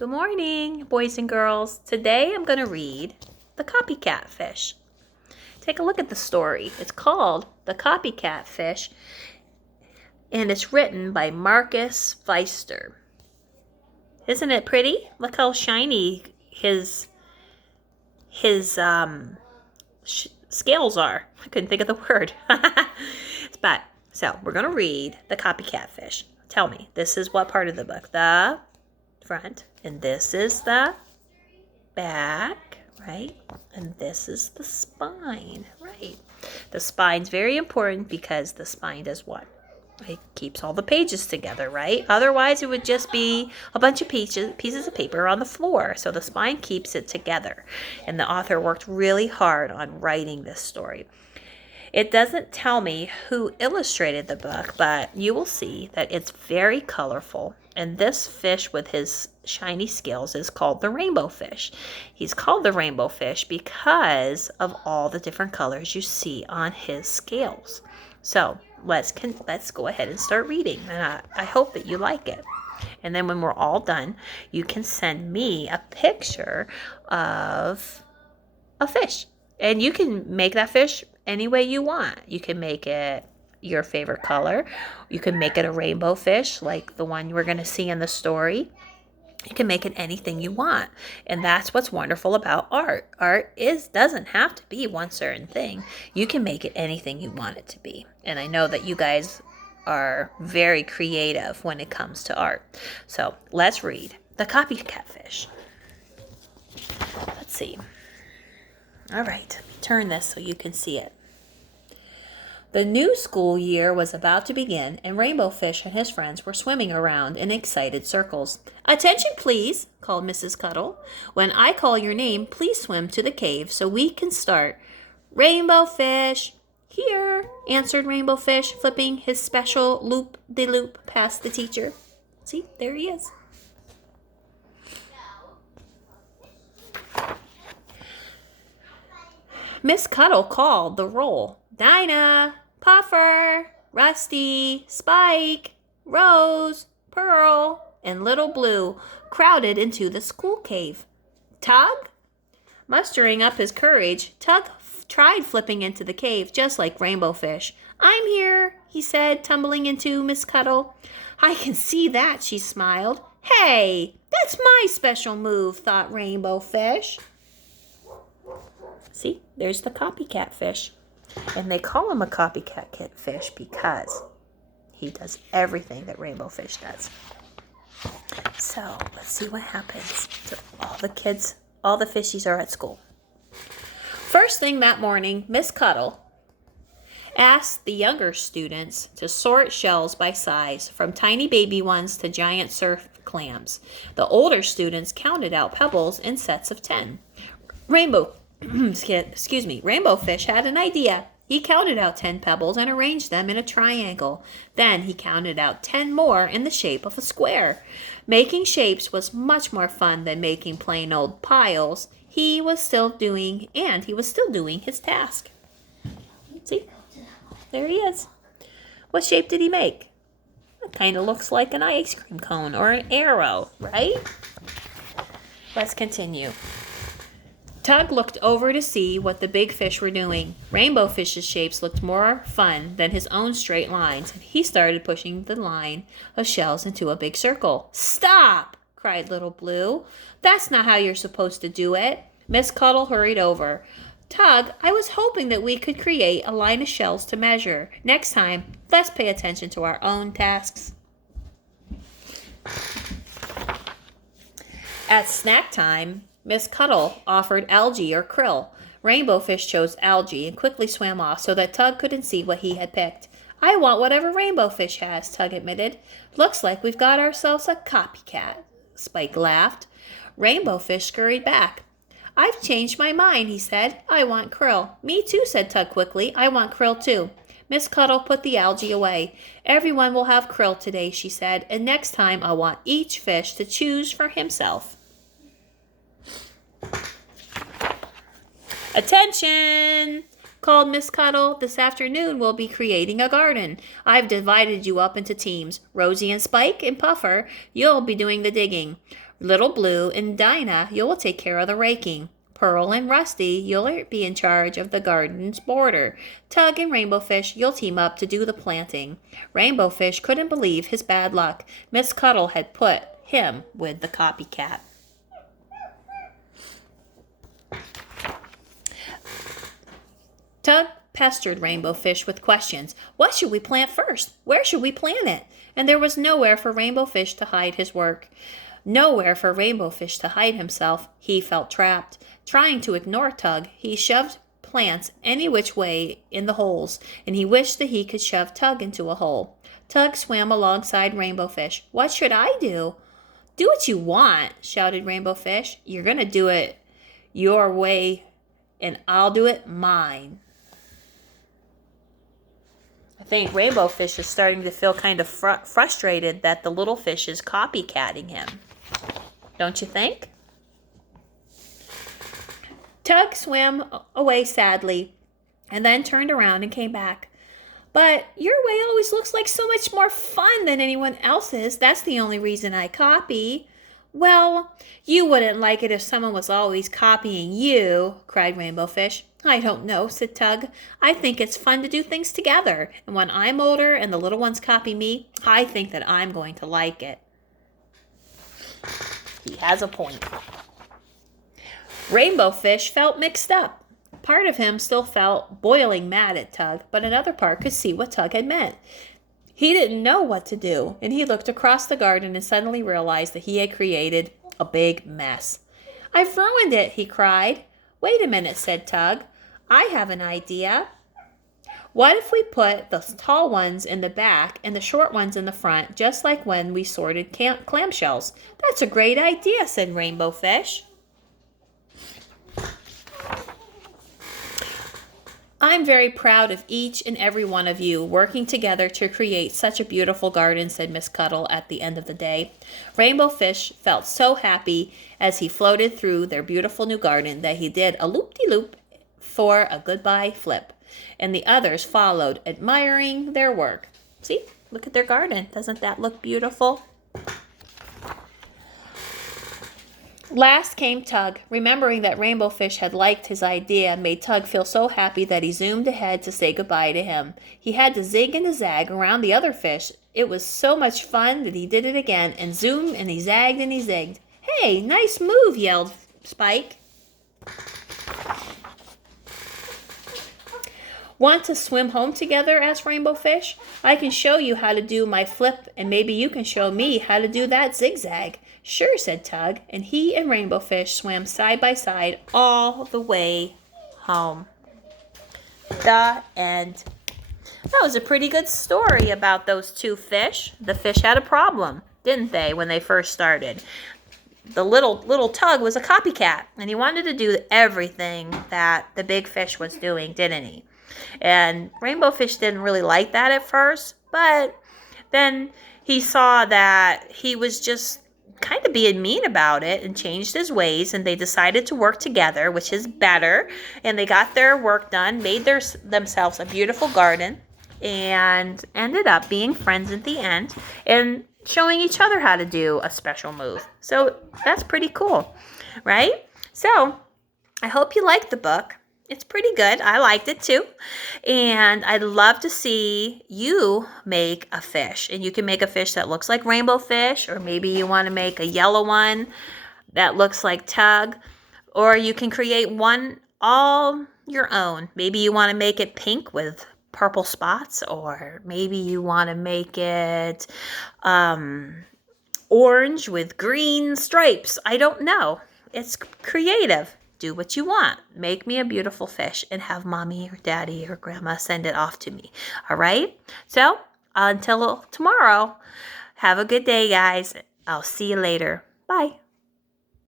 Good morning, boys and girls. Today I'm going to read The Copycat Fish. Take a look at the story. It's called The Copycat Fish, and it's written by Marcus Pfister. Isn't it pretty? Look how shiny his scales are. I couldn't think of the word. So we're going to read The Copycat Fish. Tell me, this is what part of the book? The front, and this is the back, right? And this is the spine, right? The spine's very important because the spine does what? It keeps all the pages together, right? Otherwise, it would just be a bunch of pieces of paper on the floor. So the spine keeps it together. And the author worked really hard on writing this story. It doesn't tell me who illustrated the book, but you will see that it's very colorful. And this fish with his shiny scales is called the rainbow fish. He's called the rainbow fish because of all the different colors you see on his scales. So let's go ahead and start reading. And I hope that you like it. And then when we're all done, you can send me a picture of a fish. And you can make that fish any way you want. You can make it your favorite color. You can make it a rainbow fish like the one we're going to see in the story. You can make it anything you want. And that's what's wonderful about art. Art doesn't have to be one certain thing. You can make it anything you want it to be. And I know that you guys are very creative when it comes to art. So let's read The Copycat Fish. Let's see. All right, turn this so you can see it. The new school year was about to begin, and Rainbow Fish and his friends were swimming around in excited circles. "Attention, please," called Mrs. Cuddle. "When I call your name, please swim to the cave so we can start." "Rainbow Fish!" "Here," answered Rainbow Fish, flipping his special loop-de-loop past the teacher. See, there he is. Miss Cuddle called the roll. Dinah, Puffer, Rusty, Spike, Rose, Pearl, and Little Blue crowded into the school cave. Tug? Mustering up his courage, Tug tried flipping into the cave just like Rainbow Fish. "I'm here," he said, tumbling into Miss Cuddle. "I can see that," she smiled. "Hey, that's my special move," thought Rainbow Fish. See, there's the copycat fish. And they call him a copycat fish because he does everything that Rainbow Fish does. So let's see what happens to all the kids. All the fishies are at school. First thing that morning, Miss Cuddle asked the younger students to sort shells by size, from tiny baby ones to giant surf clams. The older students counted out pebbles in sets of 10. Rainbow Fish had an idea. He counted out 10 pebbles and arranged them in a triangle. Then he counted out 10 more in the shape of a square. Making shapes was much more fun than making plain old piles. He was still doing his task. See? There he is. What shape did he make? It kind of looks like an ice cream cone or an arrow, right? Let's continue. Tug looked over to see what the big fish were doing. Rainbow Fish's shapes looked more fun than his own straight lines, and he started pushing the line of shells into a big circle. "Stop!" cried Little Blue. "That's not how you're supposed to do it." Miss Cuddle hurried over. "Tug, I was hoping that we could create a line of shells to measure. Next time, let's pay attention to our own tasks." At snack time, Miss Cuddle offered algae or krill. Rainbow Fish chose algae and quickly swam off so that Tug couldn't see what he had picked. "I want whatever Rainbow Fish has," Tug admitted. "Looks like we've got ourselves a copycat," Spike laughed. Rainbow Fish scurried back. "I've changed my mind," he said. "I want krill." "Me too," said Tug quickly. "I want krill too." Miss Cuddle put the algae away. "Everyone will have krill today," she said, "and next time I want each fish to choose for himself." "Attention!" called Miss Cuddle. "This afternoon we'll be creating a garden. I've divided you up into teams. Rosie and Spike and Puffer, you'll be doing the digging. Little Blue and Dinah, you will take care of the raking. Pearl and Rusty, you'll be in charge of the garden's border. Tug and Rainbow Fish, you'll team up to do the planting. Rainbow Fish couldn't believe his bad luck. Miss Cuddle had put him with the copycat. Tug pestered Rainbow Fish with questions. What should we plant first? Where should we plant it? And there was nowhere for Rainbow Fish to hide his work. Nowhere for Rainbow Fish to hide himself. He felt trapped. Trying to ignore Tug, he shoved plants any which way in the holes, and he wished that he could shove Tug into a hole. Tug swam alongside Rainbow Fish. What should I do? Do what you want, shouted Rainbow Fish. You're going to do it your way, and I'll do it mine. I think Rainbow Fish is starting to feel kind of frustrated that the little fish is copycatting him. Don't you think? Tug swam away sadly and then turned around and came back. But your way always looks like so much more fun than anyone else's. That's the only reason I copy. Well, you wouldn't like it if someone was always copying you, cried Rainbow Fish. I don't know, said Tug. I think it's fun to do things together. And when I'm older and the little ones copy me, I think that I'm going to like it. He has a point. Rainbow Fish felt mixed up. Part of him still felt boiling mad at Tug, but another part could see what Tug had meant. He didn't know what to do, and he looked across the garden and suddenly realized that he had created a big mess. I've ruined it, he cried. Wait a minute, said Tug. I have an idea. What if we put the tall ones in the back and the short ones in the front, just like when we sorted clamshells? That's a great idea, said Rainbow Fish. I'm very proud of each and every one of you working together to create such a beautiful garden, said Miss Cuddle at the end of the day. Rainbow Fish felt so happy as he floated through their beautiful new garden that he did a loop-de-loop for a goodbye flip. And the others followed, admiring their work. See, look at their garden. Doesn't that look beautiful? Last came Tug. Remembering that Rainbow Fish had liked his idea made Tug feel so happy that he zoomed ahead to say goodbye to him. He had to zig and to zag around the other fish. It was so much fun that he did it again and zoomed and he zagged and he zigged. Hey, nice move, yelled Spike. Want to swim home together? Asked Rainbow Fish. I can show you how to do my flip, and maybe you can show me how to do that zigzag. Sure, said Tug, and he and Rainbow Fish swam side by side all the way home. The end. That was a pretty good story about those two fish. The fish had a problem, didn't they, when they first started? The little Tug was a copycat, and he wanted to do everything that the big fish was doing, didn't he? And Rainbow Fish didn't really like that at first, but then he saw that he was just kind of being mean about it and changed his ways, and they decided to work together, which is better, and they got their work done, made themselves a beautiful garden, and ended up being friends at the end and showing each other how to do a special move. So that's pretty cool, right? So I hope you liked the book. It's pretty good. I liked it too. And I'd love to see you make a fish. And you can make a fish that looks like Rainbow Fish, or maybe you want to make a yellow one that looks like Tug, or you can create one all your own. Maybe you want to make it pink with purple spots, or maybe you want to make it orange with green stripes. I don't know. It's creative. Do what you want. Make me a beautiful fish and have mommy or daddy or grandma send it off to me. All right? So until tomorrow, have a good day, guys. I'll see you later. Bye.